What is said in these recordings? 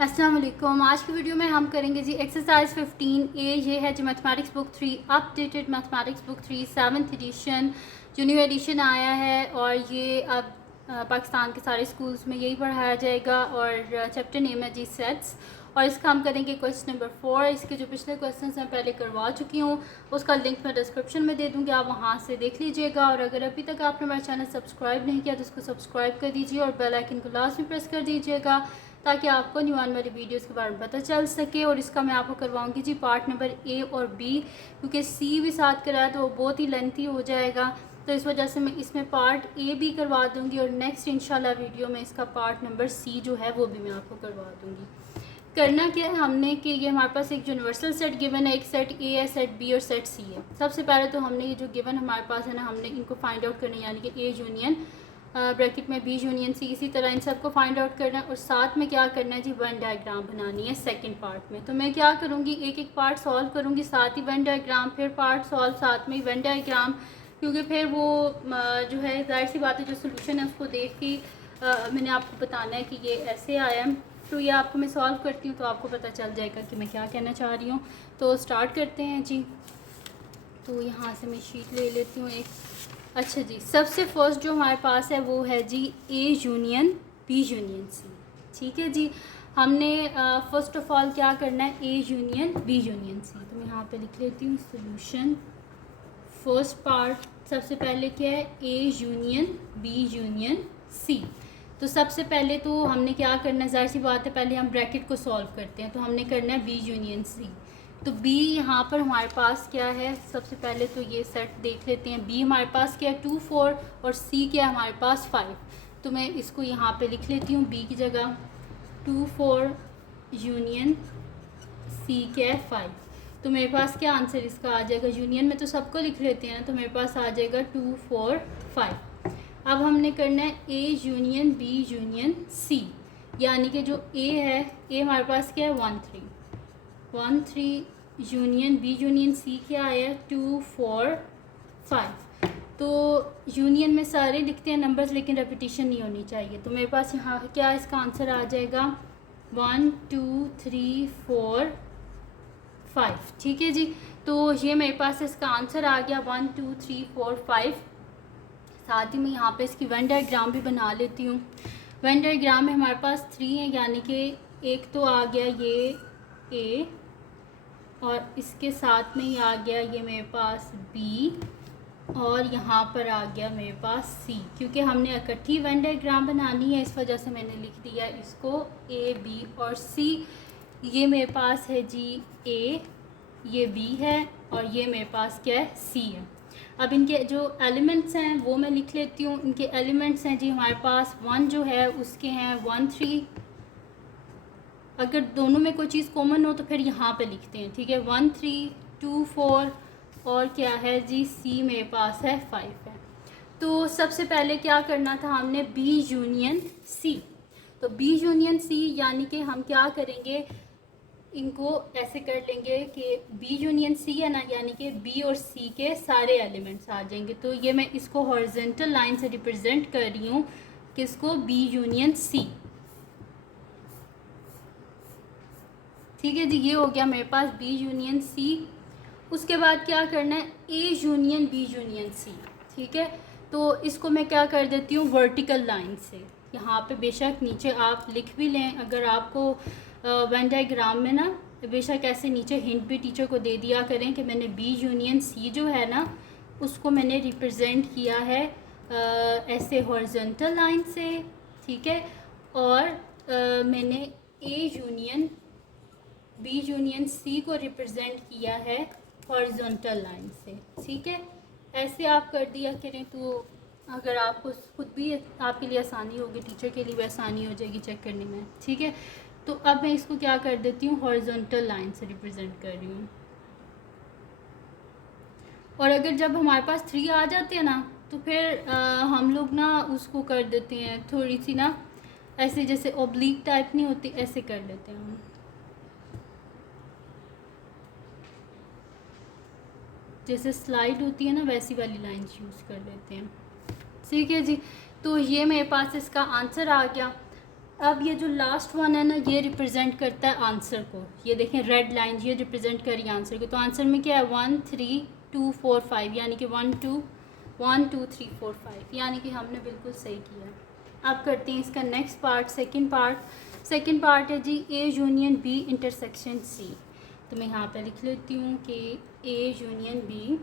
अस्सलाम वालेकुम। आज की वीडियो में हम करेंगे जी एक्सरसाइज 15A। ये है जी mathematics book 3, updated mathematics book 3 7th edition जो न्यू एडिशन आया है। और ये अब पाकिस्तान के सारे स्कूल्स में यही पढ़ाया जाएगा। और चैप्टर नेम है जी सेट्स। और इसका हम करेंगे क्वेश्चन नंबर 4। इसके जो पिछले क्वेश्चन मैं पहले करवा चुकी हूँ, उसका लिंक मैं डिस्क्रिप्शन में दे दूँगी, आप वहाँ से देख लीजिएगा। और अगर अभी तक आपने मेरा चैनल सब्सक्राइब नहीं किया तो उसको सब्सक्राइब कर दीजिए और बेल आइकन को लास्ट में प्रेस कर दीजिएगा ताकि आपको न्यू आने वाली वीडियोस के बारे में पता चल सके। और इसका मैं आपको करवाऊंगी जी पार्ट नंबर ए और बी, क्योंकि सी भी साथ कराया तो वो बहुत ही लेंथी हो जाएगा। तो इस वजह से मैं इसमें पार्ट ए भी करवा दूंगी और नेक्स्ट इंशाल्लाह वीडियो में इसका पार्ट नंबर सी जो है वो भी मैं आपको करवा दूंगी। करना क्या है हमने कि ये हमारे पास एक यूनिवर्सल सेट गिवन है, एक सेट ए है, सेट बी और सेट सी है। सबसे पहले तो हमने ये जो गिवन हमारे पास है ना, हमने इनको फाइंड आउट करना है, यानी कि ए यूनियन ब्रैकेट में बी यूनियन सी, इसी तरह इन सबको फाइंड आउट करना है। और साथ में क्या करना है जी, वन डायग्राम बनानी है सेकंड पार्ट में। तो मैं क्या करूँगी, एक एक पार्ट सॉल्व करूँगी, साथ ही वन डायग्राम, फिर पार्ट सॉल्व, साथ में वन डायग्राम, क्योंकि फिर वो जो है जाहिर सी बात है जो सोल्यूशन है उसको देख के मैंने आपको बताना है कि ये ऐसे आया है। तो ये आपको मैं सॉल्व करती हूँ तो आपको पता चल जाएगा कि मैं क्या कहना चाह रही हूँ। तो स्टार्ट करते हैं जी। तो यहाँ से मैं शीट ले लेती हूँ एक। अच्छा जी, सबसे फर्स्ट जो हमारे पास है वो है जी A union B union C. ठीक है जी, हमने फर्स्ट ऑफ ऑल क्या करना है, A union B union C. तो मैं यहाँ पे लिख लेती हूँ सोल्यूशन। फर्स्ट पार्ट सबसे पहले क्या है, A union B union C. तो सबसे पहले तो हमने क्या करना है, ज़ाहिर सी बात है पहले हम ब्रैकेट को सॉल्व करते हैं। तो हमने करना है बी यूनियन सी। तो बी यहाँ पर हमारे पास क्या है, सबसे पहले तो ये सेट देख लेते हैं। बी हमारे पास क्या है 2 4 और सी क्या है हमारे पास 5। तो मैं इसको यहाँ पे लिख लेती हूँ बी की जगह 2 4 यूनियन सी क्या है 5। तो मेरे पास क्या आंसर इसका आ जाएगा, यूनियन में तो सबको लिख लेते हैं ना, तो मेरे पास आ जाएगा 2 4 5। अब हमने करना है A union B union C, यानी कि जो ए है, ए हमारे पास क्या है 1 3 यूनियन बी यूनियन सी क्या आया 2 4 5। तो यूनियन में सारे लिखते हैं नंबर्स, लेकिन रेपिटेशन नहीं होनी चाहिए। तो मेरे पास यहाँ क्या इसका आंसर आ जाएगा 1 2 3 4 5। ठीक है जी, तो ये मेरे पास इसका आंसर आ गया 1 2 3 4 5। साथ ही मैं यहाँ पे इसकी वन डायग्राम भी बना लेती हूँ। वन डायग्राम में हमारे पास 3 है, यानी कि एक तो आ गया ये ए और इसके साथ में ही आ गया ये मेरे पास बी और यहाँ पर आ गया मेरे पास सी। क्योंकि हमने इकट्ठी वन डायग्राम बनानी है इस वजह से मैंने लिख दिया इसको ए बी और सी। ये मेरे पास है जी ए, ये बी है और ये मेरे पास क्या है सी है। अब इनके जो एलिमेंट्स हैं वो मैं लिख लेती हूँ। इनके एलिमेंट्स हैं जी हमारे पास 1 जो है उसके हैं 1 3। अगर दोनों में कोई चीज़ कॉमन हो तो फिर यहाँ पे लिखते हैं, ठीक है। 1 3 2 4 और क्या है जी सी मेरे पास है 5 है। तो सबसे पहले क्या करना था हमने, बी यूनियन सी। तो बी यूनियन सी यानी कि हम क्या करेंगे, इनको ऐसे कर लेंगे कि बी यूनियन सी है ना, यानी कि बी और सी के सारे एलिमेंट्स आ जाएंगे। तो ये मैं इसको हॉरिजॉन्टल लाइन से रिप्रेजेंट कर रही हूँ किसको, बी यूनियन सी। ठीक है जी, ये हो गया मेरे पास बी यूनियन सी। उसके बाद क्या करना है, A union B union C. ठीक है, तो इसको मैं क्या कर देती हूँ वर्टिकल लाइन से। यहाँ पे बेशक नीचे आप लिख भी लें, अगर आपको वन डायग्राम में ना बेशक ऐसे नीचे हिंट भी टीचर को दे दिया करें कि मैंने बी यूनियन सी जो है ना उसको मैंने रिप्रेजेंट किया है ऐसे हॉरिजॉन्टल लाइन से। ठीक है, और मैंने A union B union C को रिप्रेजेंट किया है हॉरिजॉन्टल लाइन से। ठीक है, ऐसे आप कर दिया करें तो अगर आपको खुद भी आपके लिए आसानी होगी, टीचर के लिए भी आसानी हो जाएगी चेक करने में। ठीक है, तो अब मैं इसको क्या कर देती हूँ, हॉरिजॉन्टल लाइन से रिप्रेजेंट कर रही हूँ। और अगर जब हमारे पास 3 आ जाते हैं ना तो फिर हम लोग ना उसको कर देते हैं थोड़ी सी ना ऐसे, जैसे ओब्लिक टाइप नहीं होती, ऐसे कर लेते हैं हम। जैसे स्लाइड होती है ना वैसी वाली लाइंस यूज़ कर लेते हैं। ठीक है जी, तो ये मेरे पास इसका आंसर आ गया। अब ये जो लास्ट वन है ना, ये रिप्रेजेंट करता है आंसर को। ये देखें रेड लाइन, ये रिप्रेजेंट कर रही है आंसर को। तो आंसर में क्या है 1 3 2 4 5, यानी कि 1 2 3 4 5, यानी कि हमने बिल्कुल सही किया। अब करते हैं इसका नेक्स्ट पार्ट, सेकंड पार्ट है जी A union B intersection C. तो मैं यहाँ पे लिख लेती हूँ कि A union B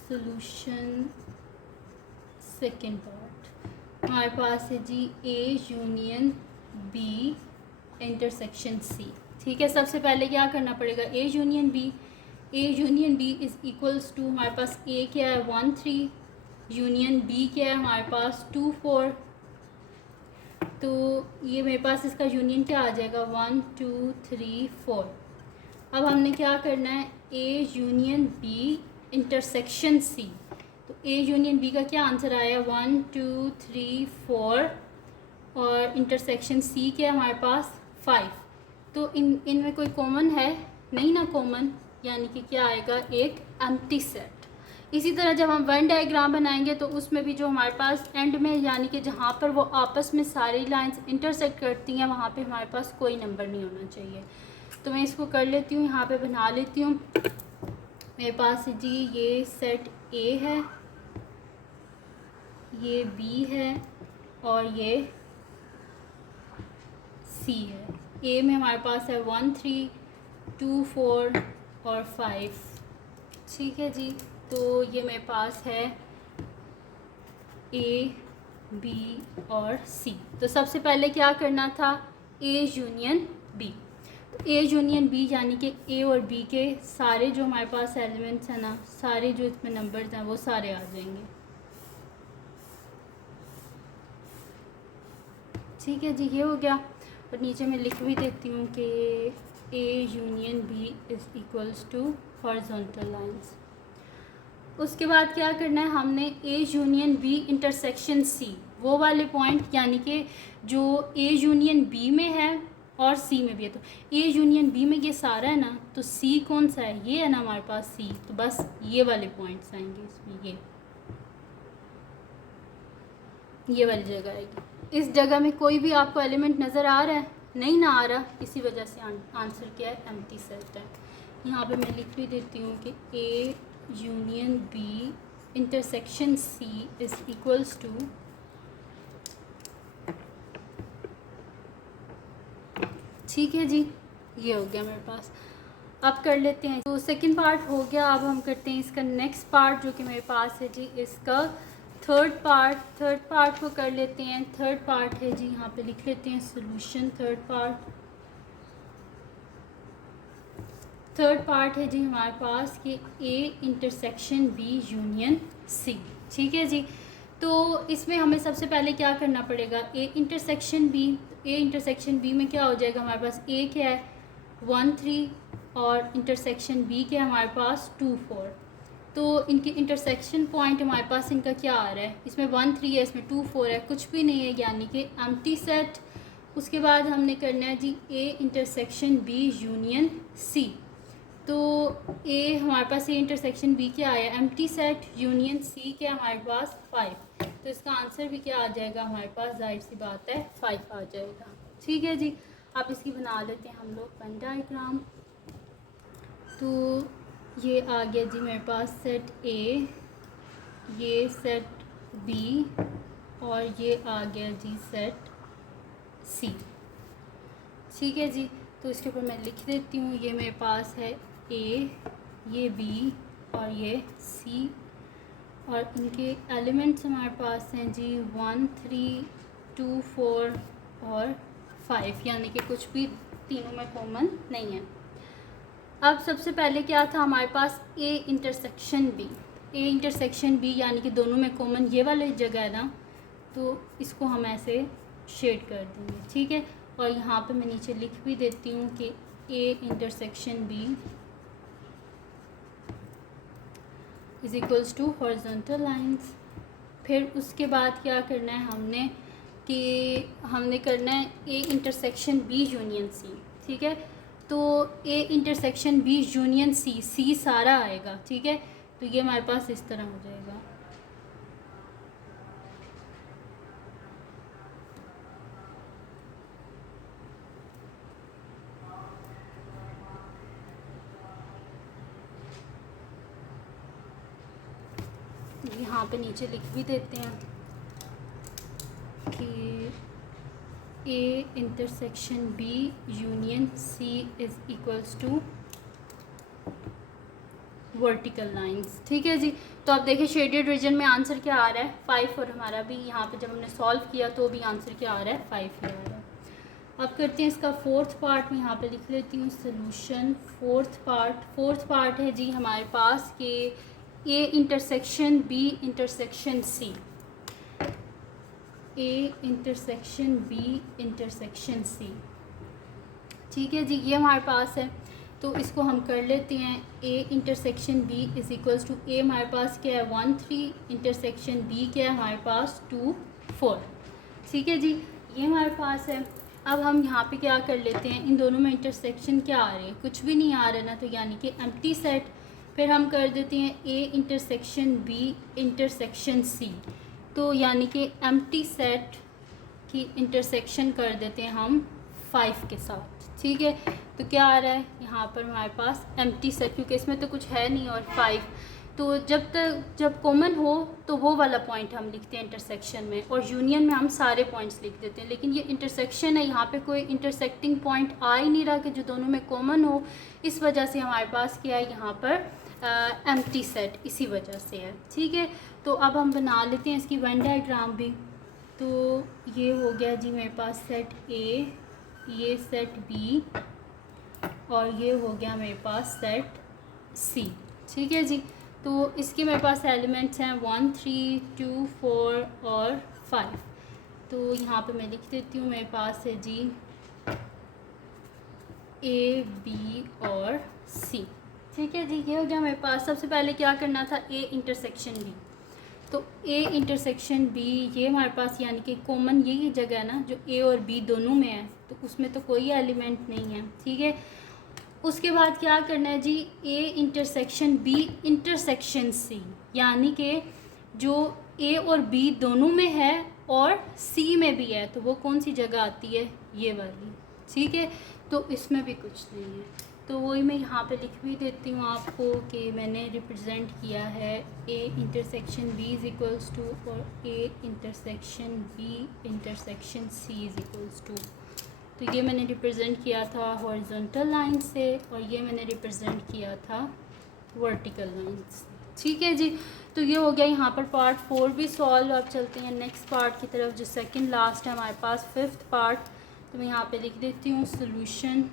solution. Second part हमारे पास है जी A union B intersection C. ठीक है, सबसे पहले क्या करना पड़ेगा, A union B is equals to, हमारे पास ए क्या है 1 3, यूनियन बी क्या है हमारे पास 2 4। तो ये मेरे पास इसका यूनियन क्या आ जाएगा 1 2 3 4। अब हमने क्या करना है, A union B intersection C. तो ए यूनियन बी का क्या आंसर आया 1 2 3 4, और इंटरसेक्शन सी क्या है हमारे पास 5। तो इनमें कोई कॉमन है नहीं ना, कॉमन, यानी कि क्या आएगा एक एम्प्टी सेट। इसी तरह जब हम वन डायग्राम बनाएंगे तो उसमें भी जो हमारे पास एंड में, यानी कि जहाँ पर वो आपस में सारी लाइंस इंटरसेक्ट करती हैं, वहाँ पे हमारे पास कोई नंबर नहीं होना चाहिए। तो मैं इसको कर लेती हूँ, यहाँ पे बना लेती हूँ। मेरे पास जी ये सेट ए है, ये बी है, और ये सी है। ए में हमारे पास है 1 3 2 4 और 5। ठीक है जी, तो ये मेरे पास है ए बी और सी। तो सबसे पहले क्या करना था, ए यूनियन बी। तो ए यूनियन बी यानी कि ए और बी के सारे जो हमारे पास एलिमेंट्स हैं ना, सारे जो इसमें नंबर्स हैं वो सारे आ जाएंगे। ठीक है जी, ये हो गया। और नीचे मैं लिख भी देती हूँ कि A union B is equals to horizontal lines. उसके बाद क्या करना है, हमने A union B intersection C, वो वाले पॉइंट, यानी कि जो ए यूनियन बी में है और सी में भी है। तो ए यूनियन बी में ये सारा है ना, तो सी कौन सा है, ये है ना हमारे पास सी। तो बस ये वाले पॉइंट्स आएंगे इसमें, ये वाली जगह आएगी। इस जगह में कोई भी आपको एलिमेंट नज़र आ रहा है, नहीं ना आ रहा, इसी वजह से आंसर क्या है, एम्प्टी सेट है। यहाँ पे मैं लिख भी देती हूँ कि A union B intersection C is equals to, ठीक है जी, ये हो गया मेरे पास। अब कर लेते हैं, तो सेकंड पार्ट हो गया। अब हम करते हैं इसका नेक्स्ट पार्ट, जो कि मेरे पास है जी इसका थर्ड पार्ट को कर लेते हैं। थर्ड पार्ट है जी, यहाँ पे लिख लेते हैं सॉल्यूशन। थर्ड पार्ट है जी हमारे पास कि A intersection B union C. ठीक है जी, तो इसमें हमें सबसे पहले क्या करना पड़ेगा, ए इंटरसेक्शन बी में क्या हो जाएगा, हमारे पास ए क्या है 1 3, और इंटरसेक्शन बी क्या है हमारे पास 2 4। तो इनकी इंटरसेक्शन पॉइंट हमारे पास इनका क्या आ रहा है, इसमें 1 3 है, इसमें 2 4 है, कुछ भी नहीं है, यानी कि एम्प्टी सेट। उसके बाद हमने करना है जी A intersection B union C. तो ए हमारे पास ए इंटरसेक्शन बी क्या आया, एम्प्टी सेट, यूनियन सी क्या हमारे पास 5। तो इसका आंसर भी क्या आ जाएगा हमारे पास, जाहिर सी बात है 5 आ जाएगा। ठीक है जी, अब इसकी बना लेते हैं हम लोग पेन डायग्राम। तो ये आ गया जी मेरे पास सेट ए, ये सेट बी, और ये आ गया जी सेट सी। ठीक है जी, तो इसके ऊपर मैं लिख देती हूँ, ये मेरे पास है ए, ये बी और ये सी, और इनके एलिमेंट्स हमारे पास हैं जी 1 3 2 4 और 5, यानी कि कुछ भी तीनों में कॉमन नहीं है। अब सबसे पहले क्या था हमारे पास, ए इंटरसेक्शन बी, यानी कि दोनों में कॉमन ये वाली जगह है ना, तो इसको हम ऐसे शेड कर देंगे। ठीक है, और यहाँ पे मैं नीचे लिख भी देती हूँ कि A intersection B is equals to horizontal lines. फिर उसके बाद क्या करना है हमने करना है A intersection B union C. ठीक है, तो A intersection B union C सारा आएगा। ठीक है, तो ये हमारे पास इस तरह हो जाएगा। यहाँ पे नीचे लिख भी देते हैं कि A intersection B union C is equals to vertical lines. ठीक है जी। तो अब देखिए शेडेड रीजन में आंसर क्या आ रहा है 5, और हमारा भी यहाँ पे जब हमने सॉल्व किया तो भी आंसर क्या आ रहा है 5 ही आ रहा है। अब करते हैं इसका फोर्थ पार्ट, मैं यहाँ पे लिख लेती हूँ सोल्यूशन। फोर्थ पार्ट है जी हमारे पास कि A intersection B intersection C, A intersection B intersection C. ठीक है जी, ये हमारे पास है। तो इसको हम कर लेते हैं। A intersection B is equals to A हमारे पास क्या है 1 3, इंटरसेक्शन बी क्या है हमारे पास 2 4। ठीक है जी, ये हमारे पास है। अब हम यहाँ पे क्या कर लेते हैं, इन दोनों में इंटरसेक्शन क्या आ रहे हैं, कुछ भी नहीं आ रहा ना, तो यानी कि एम्प्टी सेट। फिर हम कर देते हैं A intersection B intersection C, तो यानी कि एम्प्टी सेट की इंटरसेक्शन कर देते हैं हम 5 के साथ। ठीक है, तो क्या आ रहा है यहाँ पर हमारे पास एम्प्टी सेट, क्योंकि इसमें तो कुछ है नहीं, और 5। तो जब कॉमन हो तो वो वाला पॉइंट हम लिखते हैं इंटरसेक्शन में, और यूनियन में हम सारे पॉइंट्स लिख देते हैं। लेकिन ये इंटरसेक्शन है, यहाँ पे कोई इंटरसेक्टिंग पॉइंट आ ही नहीं रहा कि जो दोनों में कॉमन हो, इस वजह से हमारे पास क्या है यहाँ पर एम्प्टी सेट, इसी वजह से है। ठीक है, तो अब हम बना लेते हैं इसकी वेन डायग्राम भी। तो ये हो गया जी मेरे पास सेट ए, ये सेट बी, और ये हो गया मेरे पास सेट सी। ठीक है जी, तो इसके मेरे पास एलिमेंट्स हैं 1 3 2 4 और 5। तो यहाँ पे मैं लिख देती हूँ, मेरे पास है जी ए बी और सी। ठीक है जी, ये हो गया मेरे पास। सबसे पहले क्या करना था, ए इंटरसेक्शन बी। तो ए इंटरसेक्शन बी ये हमारे पास यानी कि कॉमन यही जगह है ना जो ए और बी दोनों में है, तो उसमें तो कोई एलिमेंट नहीं है। ठीक है, उसके बाद क्या करना है जी, A intersection B intersection C, यानी कि जो ए और बी दोनों में है और सी में भी है, तो वो कौन सी जगह आती है, ये वाली। ठीक है, तो इसमें भी कुछ नहीं है, तो वही मैं यहाँ पे लिख भी देती हूँ आपको कि मैंने रिप्रेजेंट किया है A intersection B is equals to, और A intersection B intersection C is equals to. तो ये मैंने रिप्रेजेंट किया था हॉरिजॉन्टल लाइन से, और ये मैंने रिप्रेजेंट किया था वर्टिकल लाइन से। ठीक है जी, तो ये हो गया यहाँ पर पार्ट 4 भी सॉल्व। अब चलते हैं नेक्स्ट पार्ट की तरफ, जो सेकंड लास्ट है हमारे पास, 5th पार्ट। तो मैं यहाँ पे लिख देती हूँ सोल्यूशन।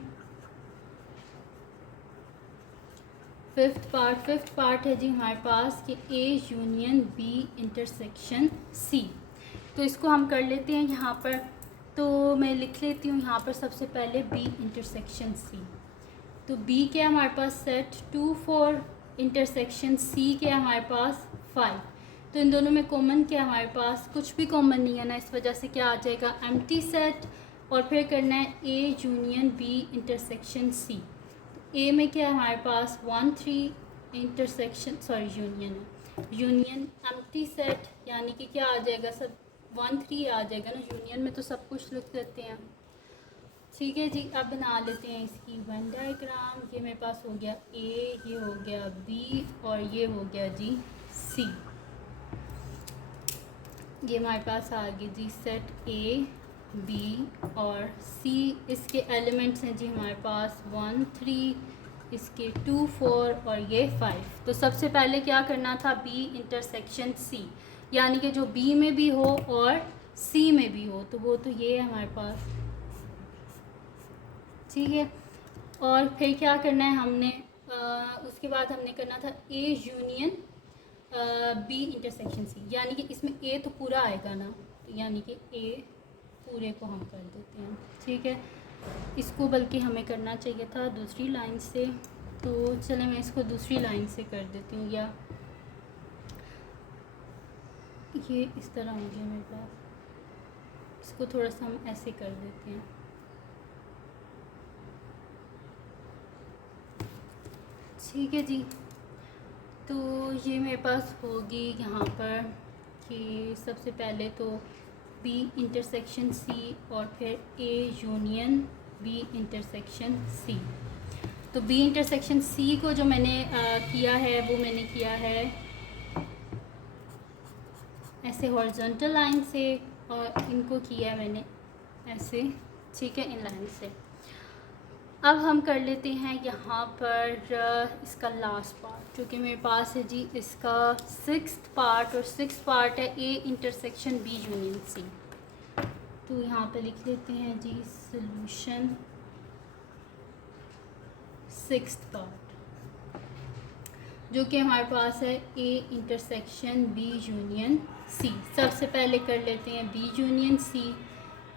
5th पार्ट है जी हमारे पास कि A union B intersection C. तो इसको हम कर लेते हैं यहाँ पर। तो मैं लिख लेती हूँ यहाँ पर सबसे पहले बी इंटरसेक्शन सी। तो बी क्या है हमारे पास सेट 2 4, इंटरसेक्शन सी क्या है हमारे पास 5। तो इन दोनों में कॉमन क्या है हमारे पास, कुछ भी कॉमन नहीं है ना, इस वजह से क्या आ जाएगा एम्प्टी सेट। और फिर करना है A union B intersection C. A में क्या है हमारे पास 1 3, इंटरसेक्शन यूनियन एम्प्टी सेट, यानी कि क्या आ जाएगा, सब 1 3 आ जाएगा ना, यूनियन में तो सब कुछ लिख देते हैं। ठीक है जी, अब बना लेते हैं इसकी वेन डायग्राम। ये मेरे पास हो गया ए, ये हो गया बी, और ये हो गया जी सी। ये हमारे पास आ गई जी सेट ए बी और सी। इसके एलिमेंट्स हैं जी हमारे पास 1 3, इसके 2 4 और ये 5। तो सबसे पहले क्या करना था, बी इंटरसेक्शन सी, यानी कि जो बी में भी हो और सी में भी हो, तो वो तो ये है हमारे पास। ठीक है, और फिर क्या करना है हमने, उसके बाद हमने करना था A union B intersection C, यानी कि इसमें ए तो पूरा आएगा ना, तो यानी कि ए पूरे को हम कर देते हैं। ठीक है, इसको बल्कि हमें करना चाहिए था दूसरी लाइन से, तो चले मैं इसको दूसरी लाइन से कर देती हूँ, या ये इस तरह हो गया मेरे पास, इसको थोड़ा सा हम ऐसे कर देते हैं। ठीक है जी, तो ये मेरे पास होगी यहाँ पर कि सबसे पहले तो बी इंटरसेक्शन सी और फिर A union B intersection C. तो बी इंटरसेक्शन सी को जो मैंने किया है वो मैंने किया है ऐसे हॉरिजॉन्टल लाइन से और इनको किया मैंने ऐसे, ठीक है, इन लाइन से। अब हम कर लेते हैं यहाँ पर इसका लास्ट पार्ट जो कि मेरे पास है जी, इसका 6th पार्ट, और 6th पार्ट है A intersection B union C. तो यहाँ पे लिख लेते हैं जी सॉल्यूशन 6th पार्ट जो कि हमारे पास है A intersection B union C. सबसे पहले कर लेते हैं बी यूनियन सी।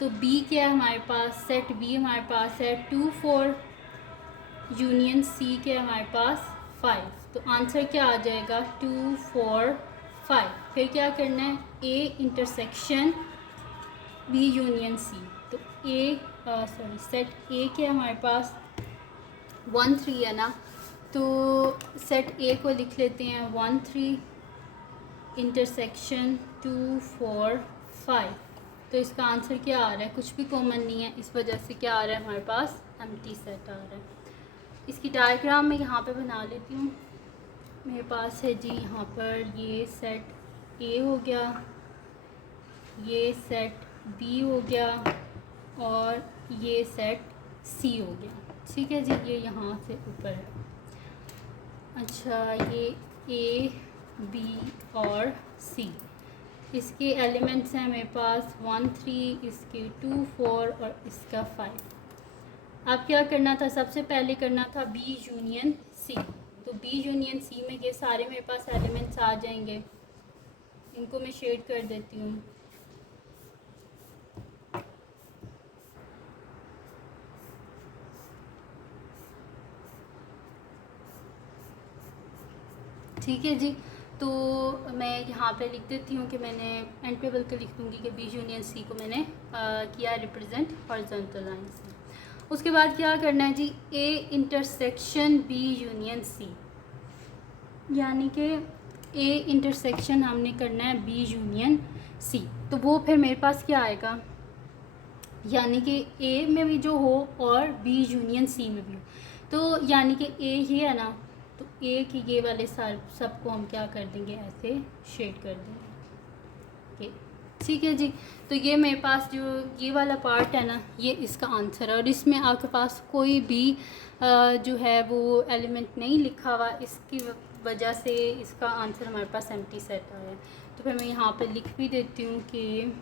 तो बी क्या है हमारे पास, सेट बी हमारे पास है 2 4 यूनियन सी के हमारे पास 5। तो आंसर क्या आ जाएगा 2 4 5। फिर क्या करना है, A intersection B union C. तो ए सेट ए के हमारे पास 1 3 है ना, तो सेट ए को लिख लेते हैं 1 3 इंटरसेक्शन 2 4 5। तो इसका आंसर क्या आ रहा है, कुछ भी कॉमन नहीं है, इस वजह से क्या आ रहा है हमारे पास एम्प्टी सेट आ रहा है। इसकी डायग्राम मैं यहाँ पे बना लेती हूँ। मेरे पास है जी यहाँ पर ये सेट ए हो गया, ये सेट बी हो गया और ये सेट सी हो गया, ठीक है जी। ये यहाँ से ऊपर है। अच्छा, ये ए बी और सी, इसके एलिमेंट्स हैं मेरे पास 1 3, इसके 2 4 और इसका 5। अब क्या करना था, सबसे पहले करना था बी यूनियन सी। तो बी यूनियन सी में ये सारे मेरे पास एलिमेंट्स आ जाएंगे। इनको मैं शेड कर देती हूँ। ठीक है जी। तो मैं यहाँ पे लिख देती हूँ कि मैंने एंड पे बल्कि लिख दूँगी कि बी यूनियन सी को मैंने किया रिप्रेजेंट हॉरिजॉन्टल लाइन से। उसके बाद क्या करना है जी, A intersection B union C, यानी कि ए इंटरसेक्शन हमने करना है बी यूनियन सी। तो वो फिर मेरे पास क्या आएगा, यानी कि ए में भी जो हो और बी यूनियन सी में भी हो। तो यानी कि ए ये है ना, तो ए की ये वाले सबको हम क्या कर देंगे, ऐसे शेड कर देंगे, ठीक है जी। तो ये मेरे पास जो ये वाला पार्ट है ना, ये इसका आंसर है। और इसमें आपके पास कोई भी जो है वो एलिमेंट नहीं लिखा हुआ, इसकी वजह से इसका आंसर हमारे पास एम्प्टी सेट आया है। तो फिर मैं यहाँ पे लिख भी देती हूँ कि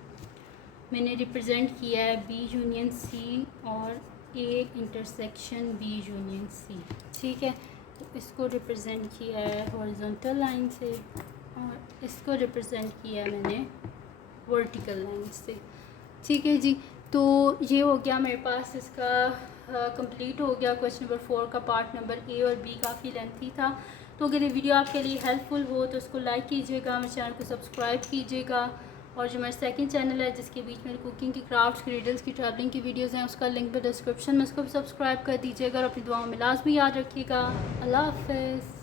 मैंने रिप्रेजेंट किया है बी यूनियन सी और A intersection B union C, ठीक है। तो इसको रिप्रेजेंट किया है हॉरिजॉन्टल लाइन से और इसको रिप्रेजेंट किया है मैंने वर्टिकल लाइन से, ठीक है जी। तो ये हो गया मेरे पास, इसका कंप्लीट हो गया क्वेश्चन नंबर 4 का पार्ट नंबर ए और बी। काफ़ी लेंथी था, तो अगर ये वीडियो आपके लिए हेल्पफुल हो तो उसको लाइक कीजिएगा, मेरे चैनल को सब्सक्राइब कीजिएगा। और जो मेरा सेकंड चैनल है जिसके बीच में कुकिंग की, क्राफ्ट्स की, रिडल्स की, ट्रैवलिंग की वीडियोज़ हैं, उसका लिंक भी डिस्क्रिप्शन में, उसको भी सब्सक्राइब कर दीजिएगा और अपनी दुआओं में लाजमी याद रखिएगा। अल्लाह हाफ़िज़।